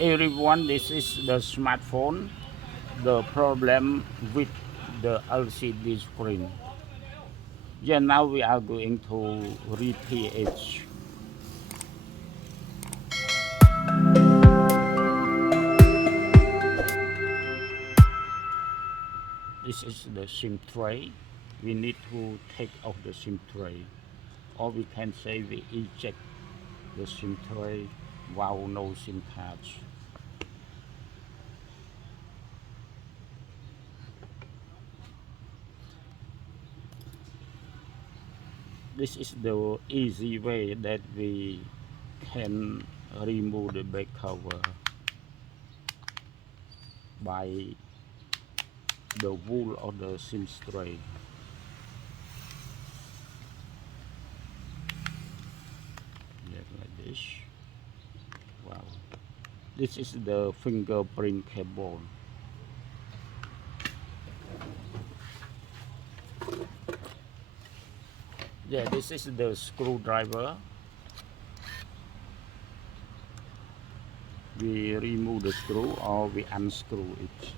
everyone, this is the smartphone. The problem with the LCD screen. Yeah, now we are going to rePH. This is the SIM tray. We need to take out the SIM tray, or we can say we eject the SIM tray while no SIM cards. This is the easy way that we can remove the back cover by the wool of the SIM tray. Yeah, like this. Wow. This is the fingerprint cable. Yeah, this is the screwdriver. We remove the screw or we unscrew it.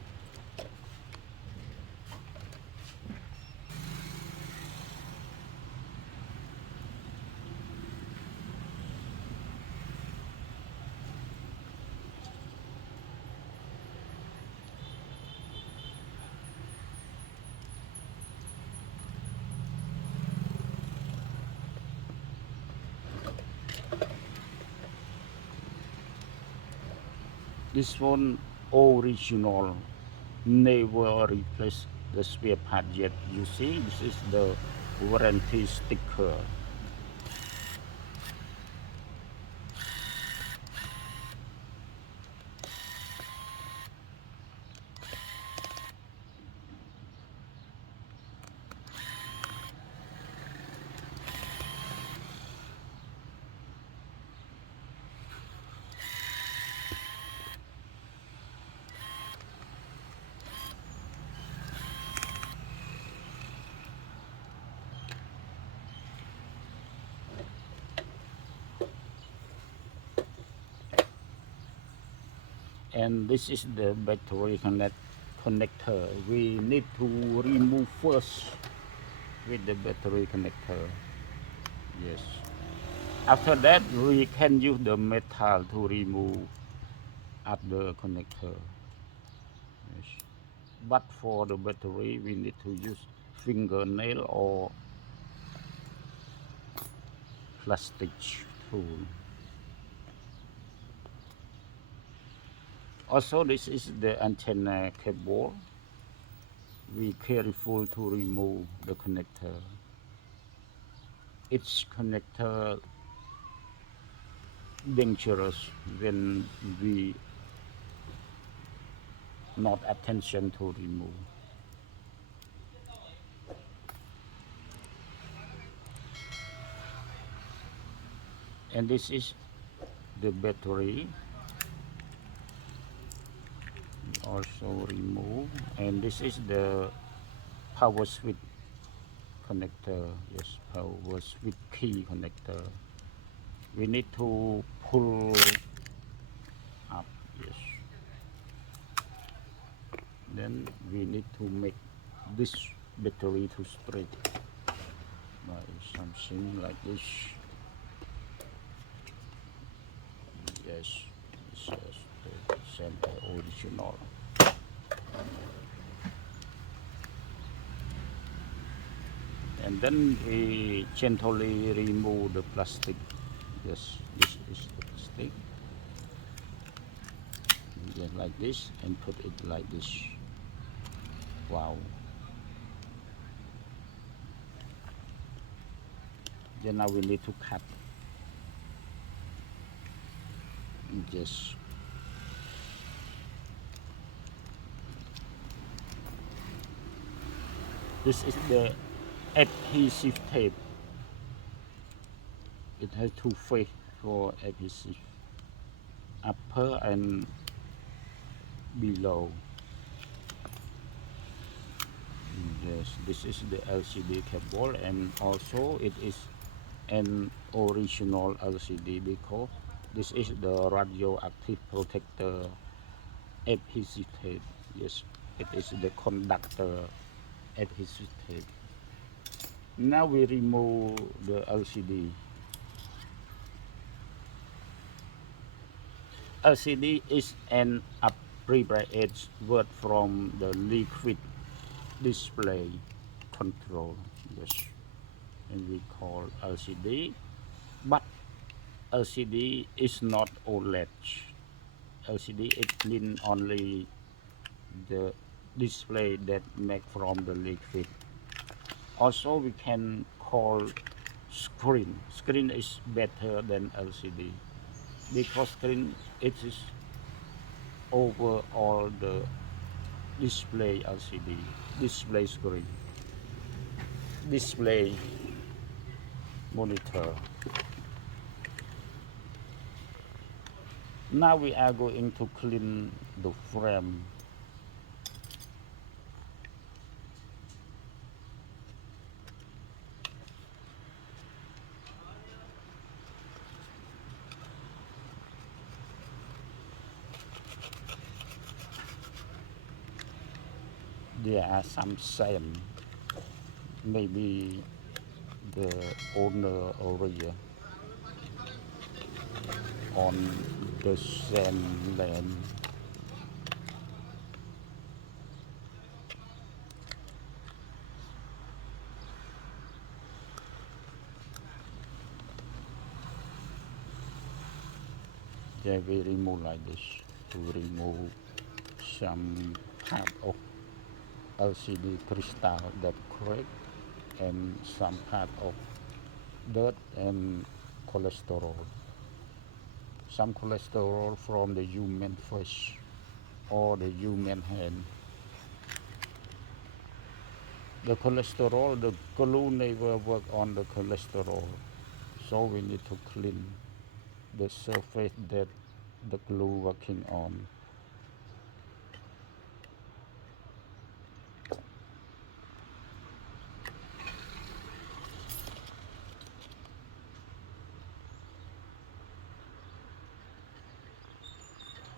This one original, never replace the spare part yet. You see, this is the warranty sticker. And this is the battery connector. We need to remove first with the battery connector. Yes. After that, we can use the metal to remove at the connector. Yes. But for the battery, we need to use fingernail or plastic tool. Also, this is the antenna cable. Be careful to remove the connector. Each connector dangerous when we not attention to remove. And this is the battery. Also remove, and this is the power switch connector. Yes, power switch key connector. We need to pull up. Yes. Then we need to make this battery to straight by something like this. Yes, this is the center original. And then we gently remove the plastic. Yes, this is the plastic. Just like this, and put it like this. Wow. Then now we need to cut. Yes. This is the adhesive tape. It has two faces for adhesive, upper and below. Yes, this is the LCD cable, and also it is an original LCD because This is the radioactive protector adhesive. Yes, it is the conductor adhesive. Now we remove the LCD. LCD is an abbreviated word from the liquid display control. Yes, and we call LCD, but LCD is not OLED. LCD it means only the display that make from the liquid. Also we can call screen. Screen is better than LCD because screen it is over all the display LCD, display screen, display monitor. Now we are going to clean the frame. There are some sand, maybe the owner already on the sand land. Yeah, we remove like this to remove some part of LCD crystal that crack and some part of dirt and cholesterol. Some cholesterol from the human face or the human hand. The cholesterol, the glue never work on the cholesterol, so we need to clean the surface that the glue working on.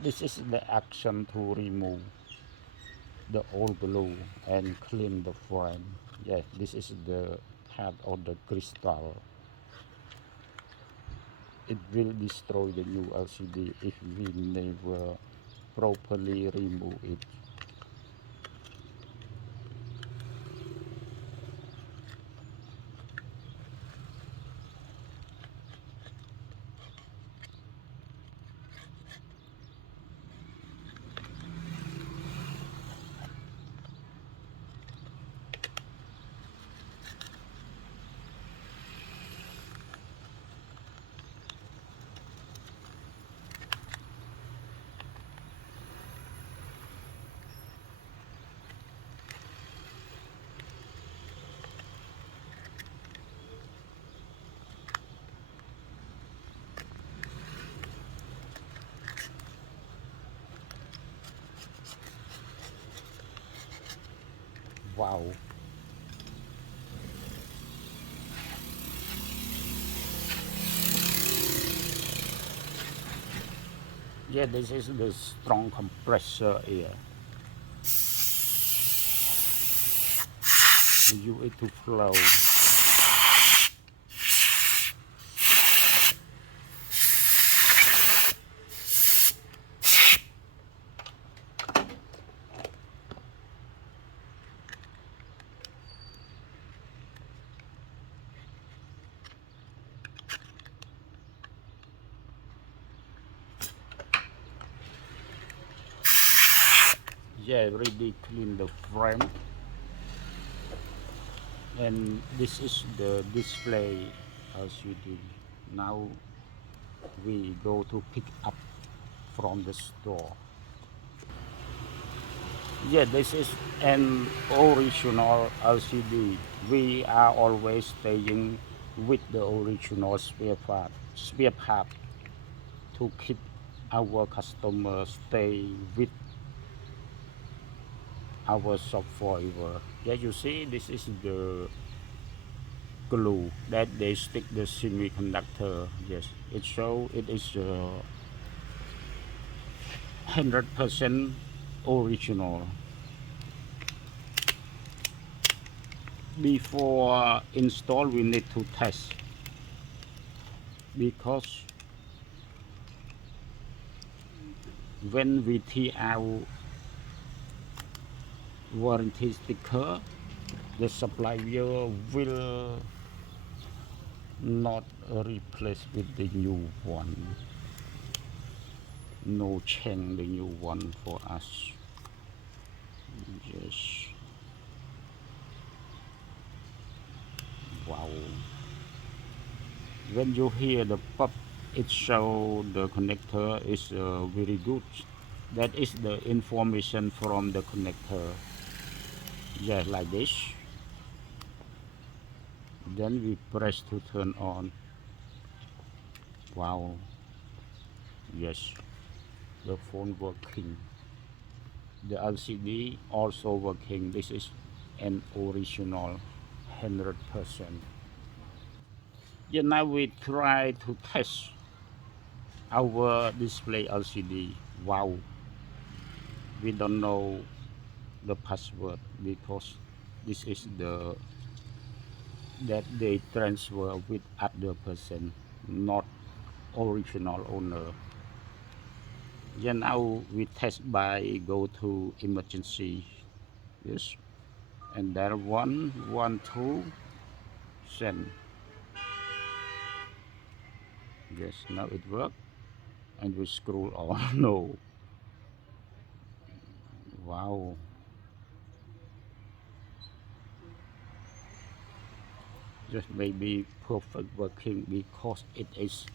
This is the action to remove the old glue and clean the frame. Yes, this is the part of the crystal. It will destroy the new LCD if we never properly remove it. Wow. Yeah, this is the strong compressor here. You it to flow. Yeah, really clean the frame. And this is the display LCD. Now we go to pick up from the store. Yeah, this is an original LCD. We are always staying with the original spare part to keep our customers stay with our shop forever. Yeah, you see, this is the glue that they stick the semiconductor. Yes, it shows it is 100% original. Before install, we need to test, because when we tear out warranty sticker, the supplier will not replace with the new one. No change the new one for us. Yes. Wow. When you hear the pop, it shows the connector is very good. That is the information from the connector. Just like this. Then we press to turn on. Wow. Yes. The phone working. The LCD also working. This is an original 100%. Yeah, now we try to test our display LCD. Wow. We don't know the password, because this is the that they transfer with other person, not original owner. Yeah, now we test by go to emergency. Yes, and there 112 send. Yes, now it works, and we scroll on. No. Wow. Just maybe perfect working, because it is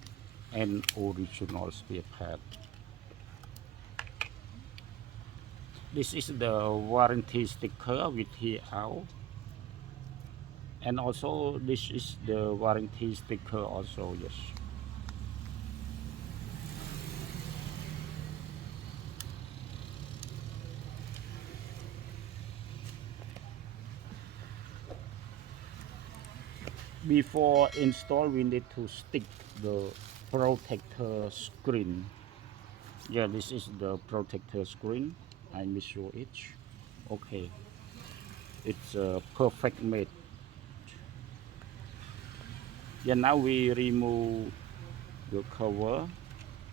an original spare part. This is the warranty sticker with here out, and also this is the warranty sticker also. Yes. Before install, we need to stick the protector screen. Yeah, this is the protector screen. I will show it. Okay, it's a perfect mate. Yeah, now we remove the cover.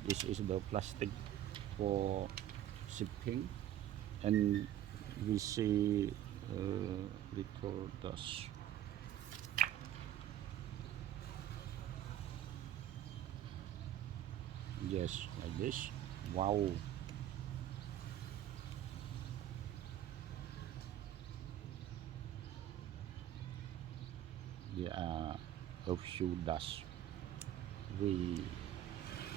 This is the plastic for shipping, and we see little dust. Yes, like this. Wow. There are a few dust. We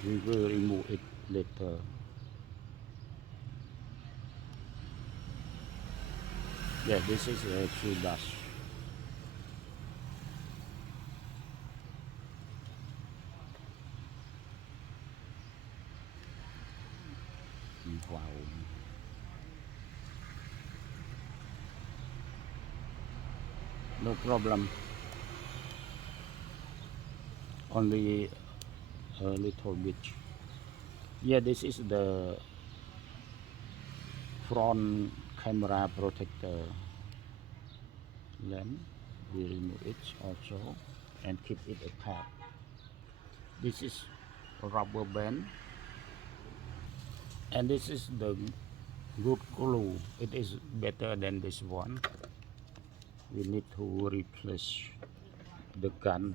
will remove it later. Yeah, this is a few dust. Wow. No problem. Only a little bit. Yeah, this is the front camera protector lens. We remove it also and keep it apart. This is a rubber band, and this is the good glue. It is better than this one. We need to replace the gun.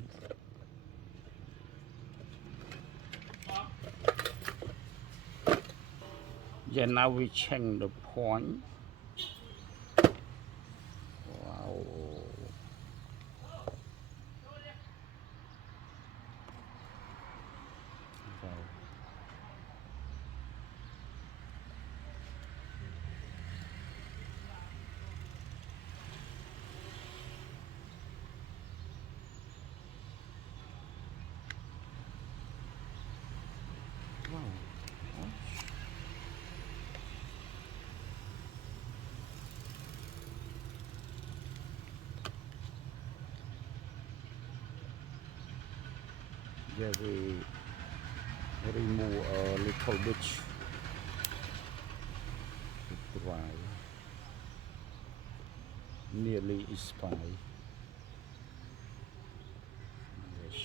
Yeah, now we change the point. Wow. Wow. Wow. Here we remove a little bit to dry. Nearly expire. Yes.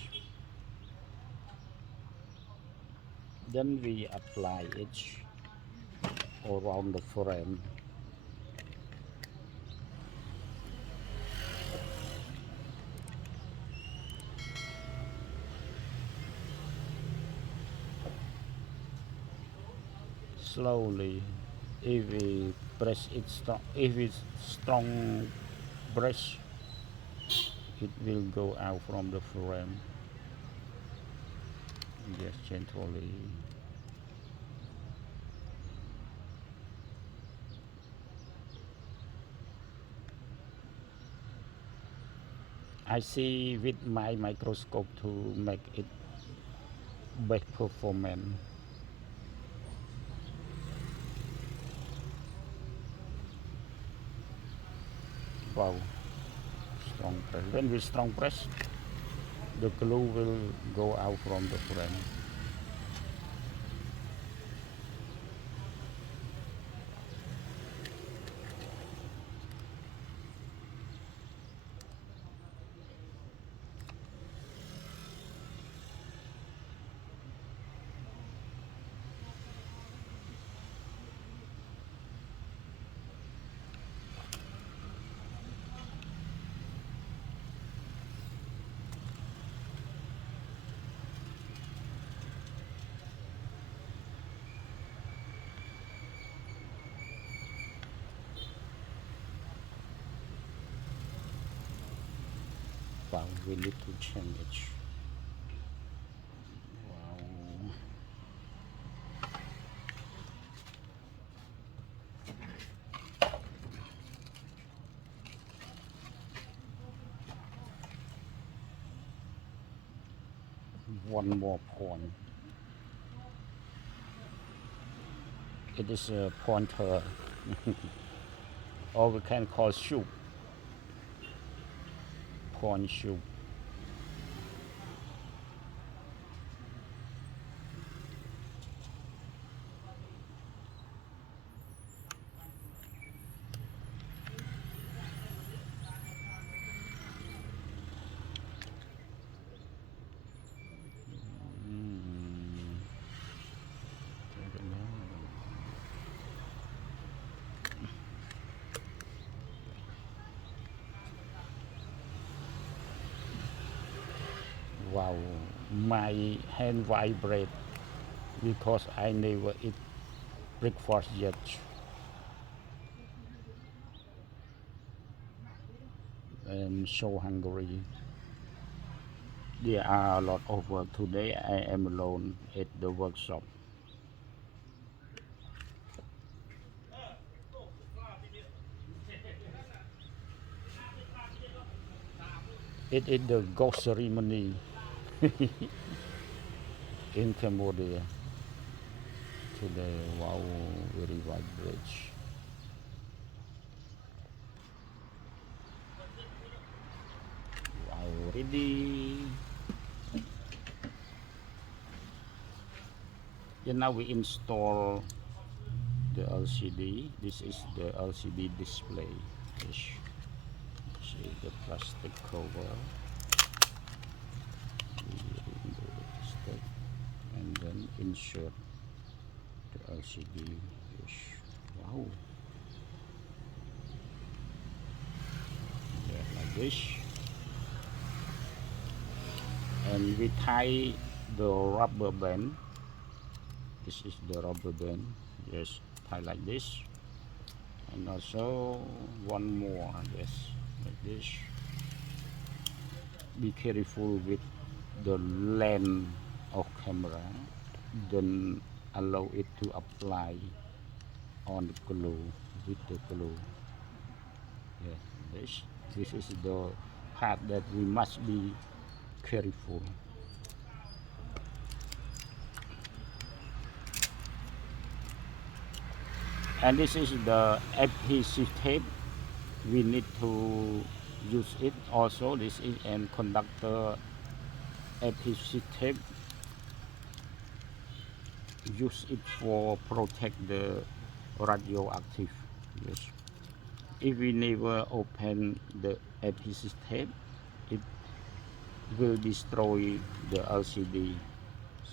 Then we apply it around the frame. Slowly. If we press it strong, if it's strong brush, it will go out from the frame. Just gently. I see with my microscope to make it best performance. Wow, strong press. When we strong press, the glue will go out from the frame. Wow, we need to change it. Wow. One more point. It is a pointer, or we can call shoe. Point shoe. Wow, my hand vibrate because I never eat breakfast yet. I'm so hungry. There are a lot of work today. I am alone at the workshop. It is the ghost ceremony in Cambodia today. Wow, very vibrant. Wow, ready. And now we install the LCD. This is the LCD display. See the plastic cover. We remove the stick and then insert the LCD. Wow. Yeah, like this. And we tie the rubber band. This is the rubber band. Just tie like this. And also one more. Yes, like this. Be careful with the lens of camera. Don't allow it to apply on the glue with the glue. Yeah, this is the part that we must be careful. And this is the adhesive tape. We need to use it also. This is an conductor APC tape, use it for protect the radioactive. Yes. If we never open the APC tape, it will destroy the LCD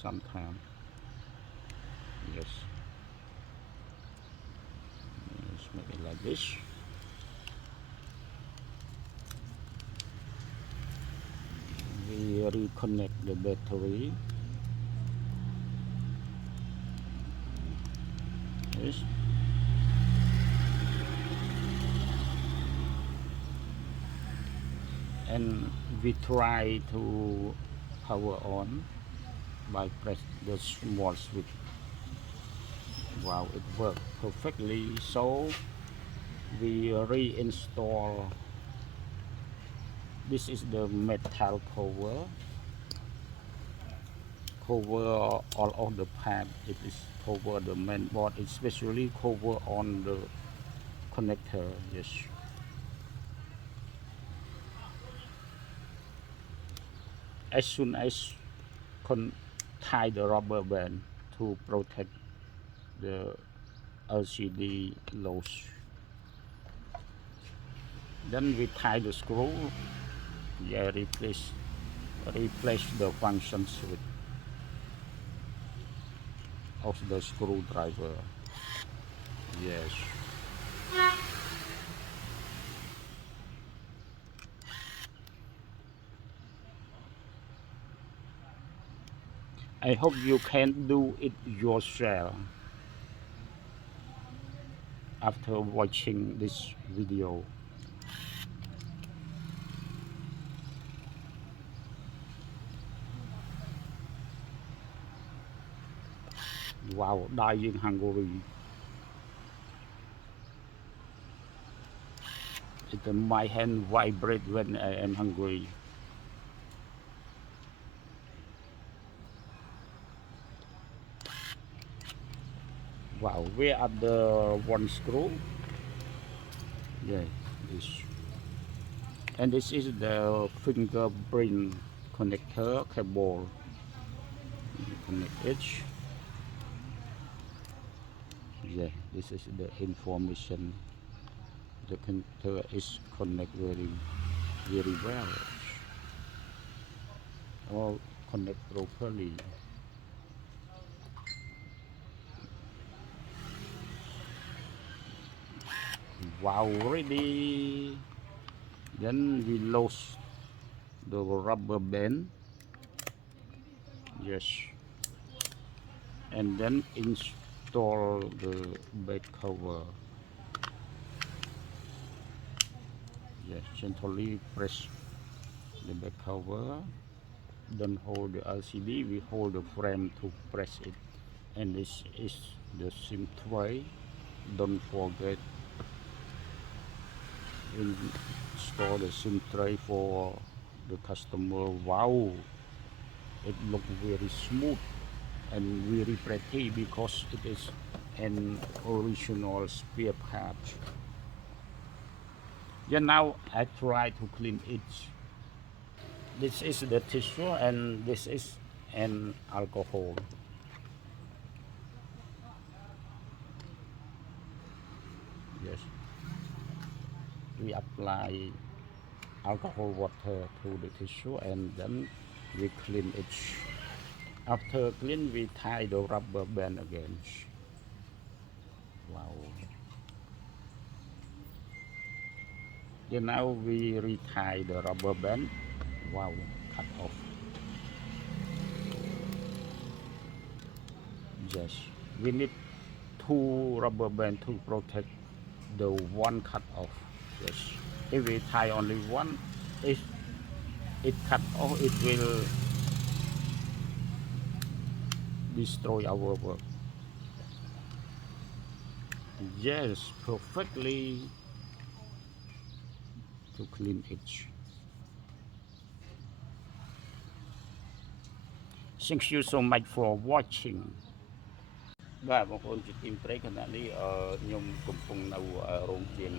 sometime. Yes. Let's make it like this. We reconnect the battery. Yes. And we try to power on by press the small switch. Wow, it worked perfectly. So we reinstall. This is the metal cover all of the part. It is cover the main board, especially cover on the connector. Yes. As soon as tie the rubber band to protect the LCD loss, then we tie the screw. Yeah, replace the function switch of the screwdriver. Yes. I hope you can do it yourself after watching this video. Wow, dying hungry. My hand vibrate when I am hungry. Wow, we add the one screw. Yeah, this. And this is the fingerprint connector cable. Connect it. Yeah, this is the information. The connector is connect very well. All connect properly. Wow, ready. Then we lost the rubber band. Yes. And then install the back cover. Yes, gently press the back cover. Don't hold the LCD, we hold the frame to press it. And this is the SIM tray. Don't forget install the SIM tray for the customer. Wow, it looks very smooth and very pretty because it is an original spare part. Yeah, now I try to clean it. This is the tissue and this is an alcohol. Yes, we apply alcohol water to the tissue and then we clean it. After clean, we tie the rubber band again. Wow. Yeah, now we retie the rubber band. Wow, cut off. Yes, we need two rubber band to protect the one cut off. Yes, if we tie only one, if it cut off, it will destroy our work. Yes, perfectly to clean it. Thank you so much for watching. បាទបងប្អូនជាទីមេត្រីខណៈនេះខ្ញុំកំពុងនៅរោងជាង